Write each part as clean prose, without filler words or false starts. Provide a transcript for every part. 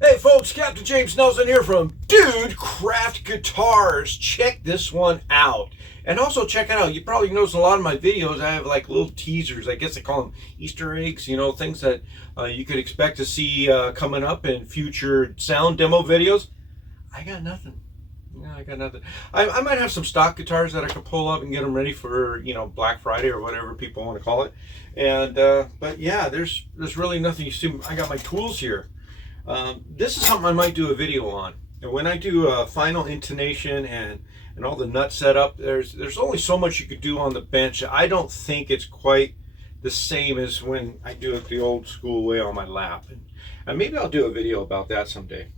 Hey folks, Captain James Nelson here from Dude Craft Guitars. Check this one out. And also check it out. You probably noticed a lot of my videos, I have like little teasers. I guess I call them Easter eggs, you know, things that you could expect to see coming up in future sound demo videos. I got nothing. Yeah, I got nothing. I might have some stock guitars that I could pull up and get them ready for, you know, Black Friday or whatever people want to call it. And but yeah, there's really nothing. You see, I got my tools here. This is something I might do a video on. And when I do final intonation and all the nut setup, there's only so much you could do on the bench. I don't think it's quite the same as when I do it the old school way on my lap. And maybe I'll do a video about that someday.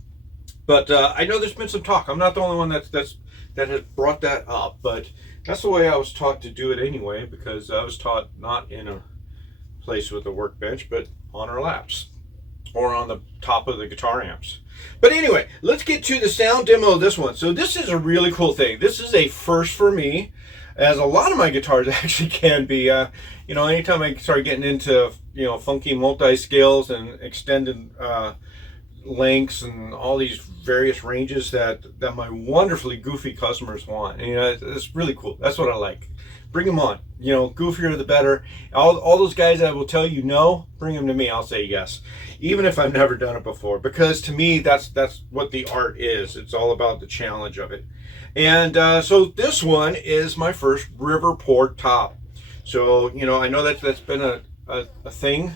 But I know there's been some talk. I'm not the only one that has brought that up, but that's the way I was taught to do it anyway, because I was taught not in a place with a workbench, but on our laps or on the top of the guitar amps. But anyway, let's get to the sound demo of this one. So this is a really cool thing. This is a first for me, as a lot of my guitars actually can be. You know, anytime I start getting into, you know, funky multi-scales and extended lengths and all these various ranges that my wonderfully goofy customers want. And, you know, it's really cool. That's what I like. Bring them on. You know, goofier the better. All those guys that will tell you no, bring them to me. I'll say yes, even if I've never done it before, because to me that's what the art is. It's all about the challenge of it. And so this one is my first river port top. So, you know, I know that's been a thing,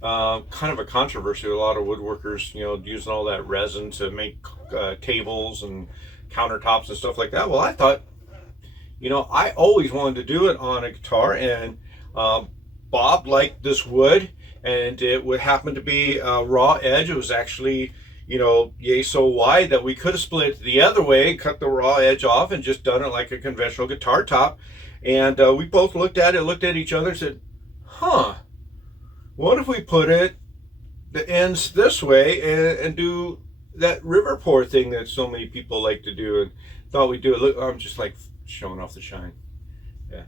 kind of a controversy. A lot of woodworkers, you know, using all that resin to make tables and countertops and stuff like that. Well, I thought, you know, I always wanted to do it on a guitar, and Bob liked this wood, and it would happen to be a raw edge. It was actually, you know, yay so wide that we could have split it the other way, cut the raw edge off, and just done it like a conventional guitar top. And we both looked at each other, and said, huh, what if we put the ends this way and do that river pour thing that so many people like to do? And thought we'd do it. Look, I'm just like showing off the shine. Yeah.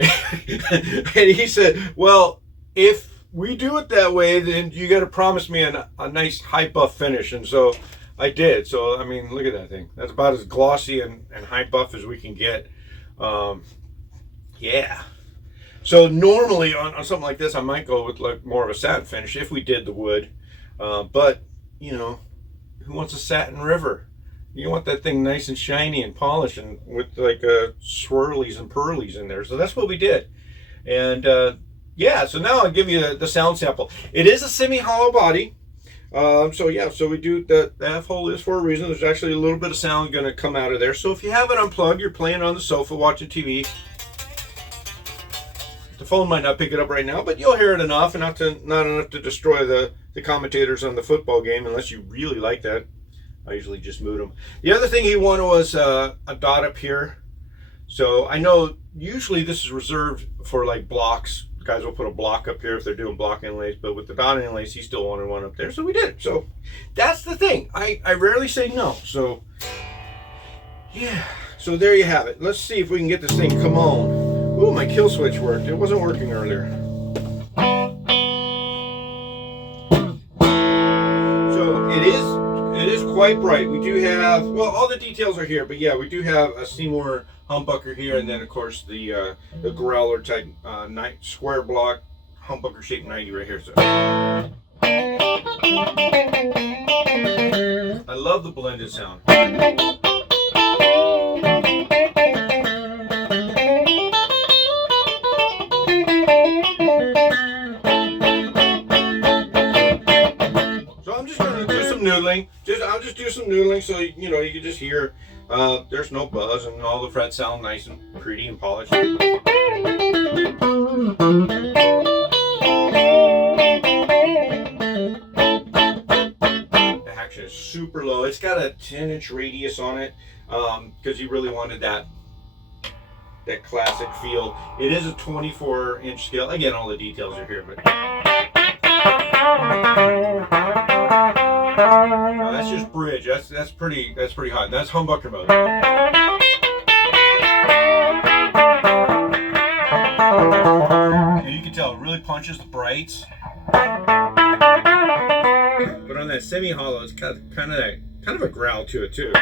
And he said, well, if we do it that way, then you got to promise me a nice high buff finish. And so I did. So I mean, look at that thing. That's about as glossy and high buff as we can get. Yeah. So normally on something like this, I might go with like more of a satin finish if we did the wood. But you know, who wants a satin river? You want that thing nice and shiny and polished, and with like swirlies and pearlies in there. So that's what we did. And yeah, so now I'll give you the sound sample. It is a semi-hollow body. So yeah, so we do the F-hole is for a reason. There's actually a little bit of sound going to come out of there. So if you have it unplugged, you're playing on the sofa watching TV. The phone might not pick it up right now, but you'll hear it enough, and not enough to destroy the commentators on the football game, unless you really like that. I usually just mute them. The other thing he wanted was a dot up here. So I know usually this is reserved for like blocks. Guys will put a block up here if they're doing block inlays, but with the dot inlays, he still wanted one up there, so we did it. So that's the thing. I rarely say no. So yeah, so there you have it. Let's see if we can get this thing come on. Ooh, my kill switch worked. It wasn't working earlier. So it is quite bright. We do have, well, all the details are here, but yeah, we do have a Seymour humbucker here, and then of course the growler type square block humbucker shaped 90 right here. So I love the blended sound. Noodling. I'll just do some noodling so you know you can just hear there's no buzz and all the frets sound nice and pretty and polished. The action is super low. It's got a 10-inch radius on it because you really wanted that classic feel. It is a 24-inch scale. Again, all the details are here, but that's just bridge. That's pretty hot. That's humbucker mode. And you can tell it really punches the brights. But on on that semi-hollow, it's got kind of a growl to it too.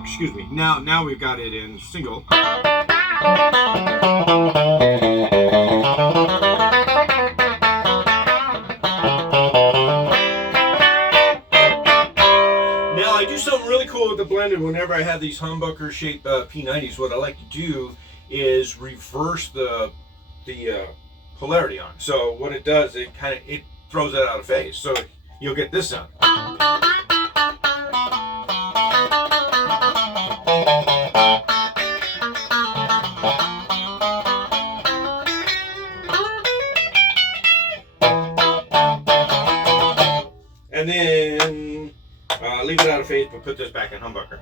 Excuse me. Now we've got it in single. Now I do something really cool with the blended whenever I have these humbucker shaped P90s. What I like to do is reverse the polarity on. So what it does, it throws that out of phase. So you'll get this sound. And then leave it out of phase, but put this back in humbucker.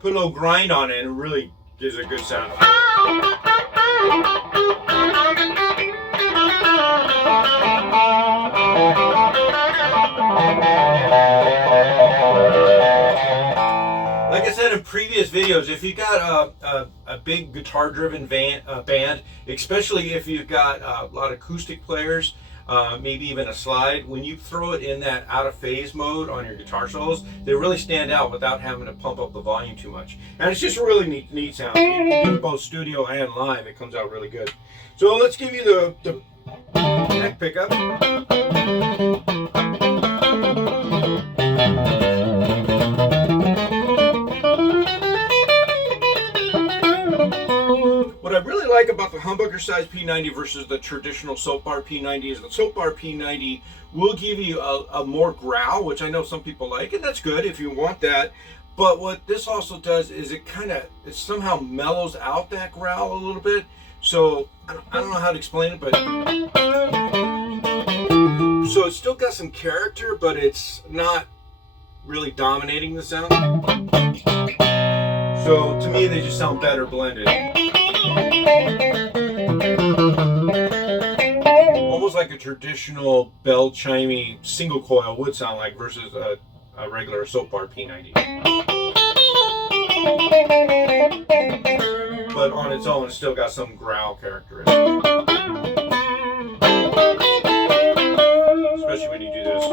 Put a little grind on it and it really gives a good sound. Like I said in previous videos, if you've got a big guitar-driven band, especially if you've got a lot of acoustic players, maybe even a slide, when you throw it in that out-of-phase mode on your guitar solos, they really stand out without having to pump up the volume too much. And it's just a really neat sound. You can do it both studio and live. It comes out really good. So let's give you the neck pickup. What I really like about the humbucker size P90 versus the traditional soap bar P90 is the soap bar P90 will give you a more growl, which I know some people like, and that's good if you want that. But what this also does is it somehow mellows out that growl a little bit. So I don't know how to explain it, but so it's still got some character, but it's not really dominating the sound. So to me, they just sound better blended. Almost like a traditional bell chimey single coil would sound like versus a regular soap bar P90. But on its own, it's still got some growl characteristics. Especially when you do this.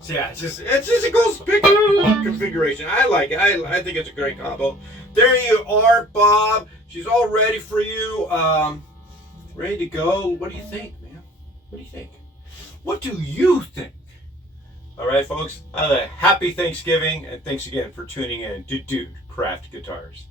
So yeah, it's just a cool configuration. I like it. I think it's a great combo. There you are, Bob. She's all ready for you. Ready to go. What do you think, man? What do you think? What do you think? All right, folks. Have a happy Thanksgiving, and thanks again for tuning in to Dude Craft Guitars.